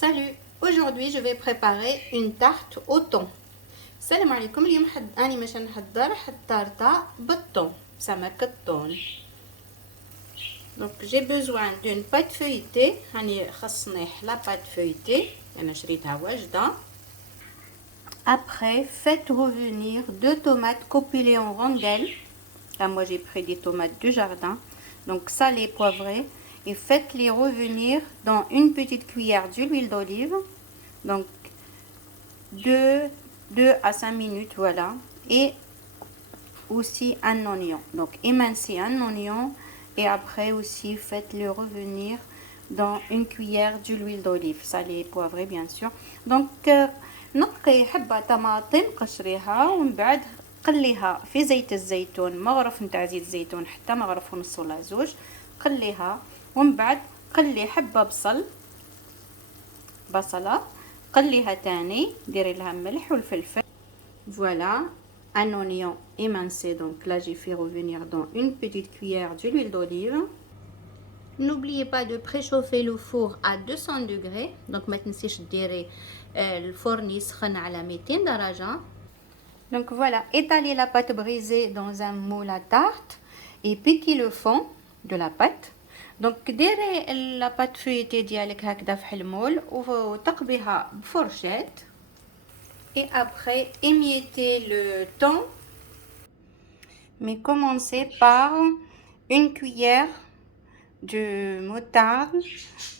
Salut, aujourd'hui je vais préparer une tarte au thon. السلام عليكم. اليوم اني باش نحضر التارته بالثوم سمك الثوم. Donc j'ai besoin d'une pâte feuilletée. راني خصني la pâte feuilletée انا شريتها واجده. Après faites revenir 2 tomates coupées en rondelles. Là moi j'ai pris des tomates du jardin, donc salées, poivrées, et faites-les revenir dans une petite cuillère d'huile d'olive. Donc 2 à 5 minutes, voilà. Et aussi un oignon. Donc émincez un oignon et après aussi faites-le revenir dans une cuillère d'huile d'olive salée et poivrée bien sûr. Donc نقي حبة طماطم قشريها ومن بعد قليها في زيت الزيتون، مغرف نتاع زيت الزيتون حتى مغرف ونص ولا زوج، قليها ومن بعد قلي حبة بصلة قليها تاني، ديري لها ملح والفلفل. Voilà un oignon émincé, donc là j'ai fait revenir dans une petite cuillère d'huile d'olive. N'oubliez pas de préchauffer le four à 200 degrés. Donc ما تنسيش ديري الفرن يسخن على 200 درجة. Donc voilà, étalez la pâte brisée dans un moule à tarte et piquez le fond de la pâte. Donc ديري la pâte feuilletée ديالك هكذا في المول وتقبيها بفرشات. Et après émiettez le thon. Mais commencez par une cuillère de moutarde.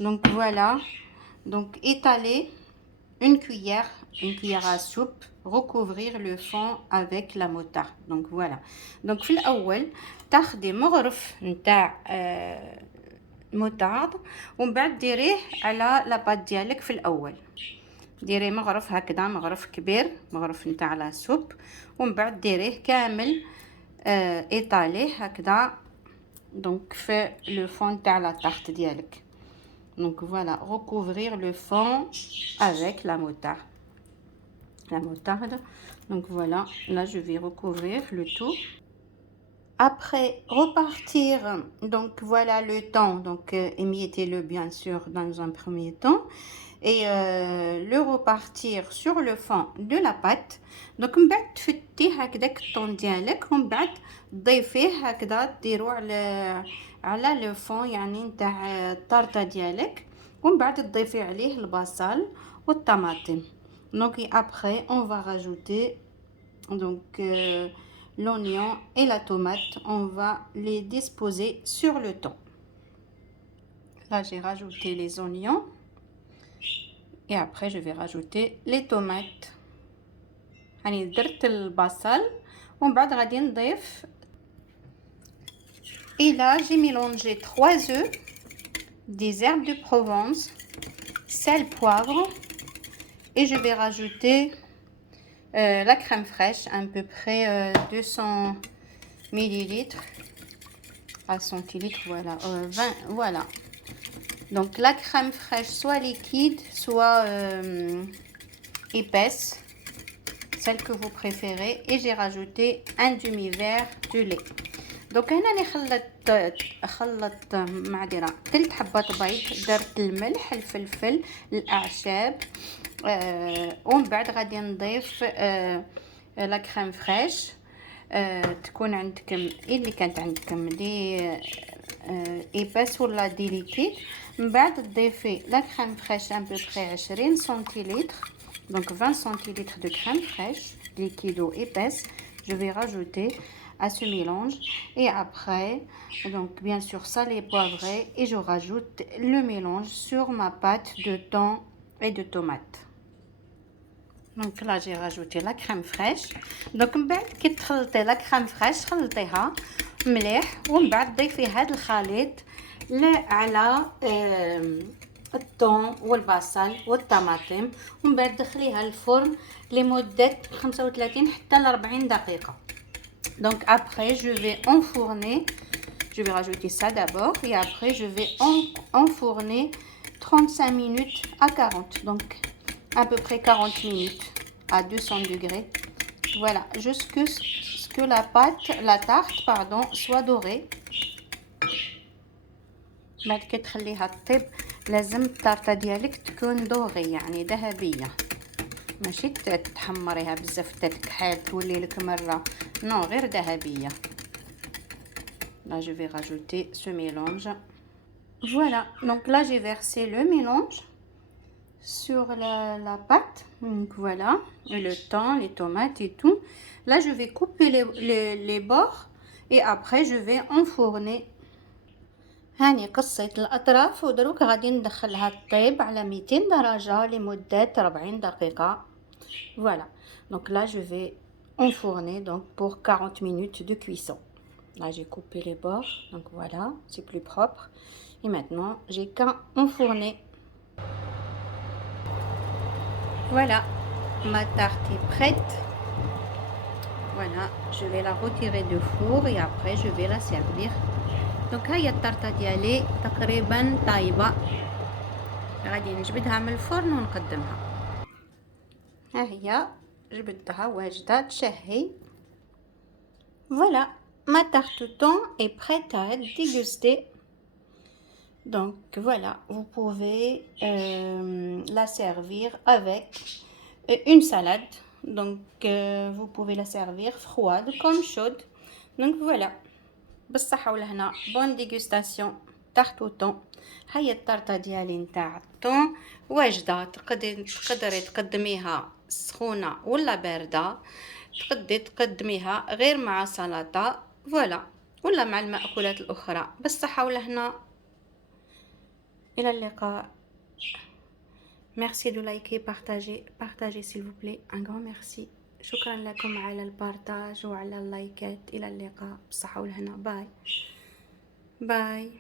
Donc voilà, donc étaler une cuillère à soupe, recouvrir le fond avec la moutarde. Donc voilà. Donc في الأول تاخدي مغرف نتاع مoutarde ومن بعد ديريه على لاباط ديالك في الأول. ديري مغرف هكذا، مغرف كبير، مغرف نتاع لا سوب، ومن بعد ديريه كامل ايطاليه هكذا دونك في لو فون تاع لا تارت ديالك. Donc voilà, recouvrir le fond avec la moutarde. Donc voilà, là je vais recouvrir le tout. Après repartir, donc voilà le thon, donc émiettez-le bien sûr dans un premier temps et le repartir sur le fond de la pâte. donc من بعد تفتي هكذاك الطون ديالك ومن بعد تضيفيه هكذا ديرو على لو فون يعني نتاع الطارطه ديالك ومن بعد تضيفي عليه البصل والطماطم. donc et après on va rajouter donc l'oignon et la tomate, on va les disposer sur le thon. Là j'ai rajouté les oignons et après je vais rajouter les tomates. يعني درت البصل ومن بعد غادي نضيف. Et là j'ai mélangé 3 œufs, des herbes de Provence, sel, poivre, et je vais rajouter la crème fraîche, à peu près 200 millilitres à centilitres, voilà, 20, voilà. Donc la crème fraîche soit liquide, soit épaisse, celle que vous préférez, et j'ai rajouté un demi-verre de lait. Donc هنا اللي خلطت معذره ثلث حبه بيض، درت الملح، الفلفل، الاعشاب، ومن بعد غادي نضيف لا كريم فريش. تكون عندكم اللي كانت عندكم دي ايباس ولا دي ليكيد. من بعد تضيفي لا كريم فريش ان بوبري 20 سنتيلتر، donc 20 centilitres de crème fraîche liquide ou épaisse. Je vais rajouter à ce mélange et après donc bien sûr salé, poivré, et je rajoute le mélange sur ma pâte de thon et de tomate. Donc là j'ai rajouté la crème fraîche. donc من بعد كي تخلطي لا كريم فريش خلطيها مليح ومن بعد ضيفي هذا الخليط على الثوم والبصل والطماطم ومن بعد دخليها الفرن لمدة 35 حتى ل 40 دقيقة. Donc après je vais enfourner, je vais rajouter ça d'abord et après je vais enfourner 35 minutes à 40, donc à peu près 40 minutes à 200 degrés. Voilà, jusqu'à ce que la tarte pardon soit dorée. بعد كتخليها تطيب لازم الطارطه ديالك تكون دوغي يعني ذهبيه، ماشي تحمريها بزاف حتى تكحل تولي لك مره، نو غير ذهبيه. Là je vais rajouter ce mélange. Voilà, donc là j'ai versé le mélange sur la pâte. Donc voilà, et le thon, les tomates et tout. Là je vais couper les bords et après je vais enfourner. هاني قصيت الأطراف ودروك غادي ندخلها تطيب على 200 درجة لمدة 40 دقيقة. Voilà, donc là je vais enfourner donc pour 40 minutes de cuisson. Là j'ai coupé les bords, donc voilà, c'est plus propre. Et maintenant j'ai qu'à enfourner. Voilà, ma tarte est prête. Voilà, je vais la retirer du four et après je vais la servir. Donc هاي الطرطة ديالي تقريبا طايبة، غادي نجبدها من الفرن ونقدمها. ها هي جبدتها واجدة تشهي. Voilà, ma tarte thon est prête à être dégustée. Donc voilà, vous pouvez la servir avec une salade. Donc vous pouvez la servir froide comme chaude. Donc voilà. بالصحة والهنا، بون ديغوستاسيون تارت طون. هيا الطرطة ديالي نتاع الطون واجدة، تقدري تقدميها سخونة ولا باردة، تقدري تقدميها غير مع سلطة فوالا ولا مع المأكولات الأخرى. بالصحة والهنا، إلى اللقاء. Merci de liker, partagez s'il vous plaît, un grand merci. شكرا لكم على البارتاج وعلى اللايكات. إلى اللقاء، بالصحة والهنا، باي باي.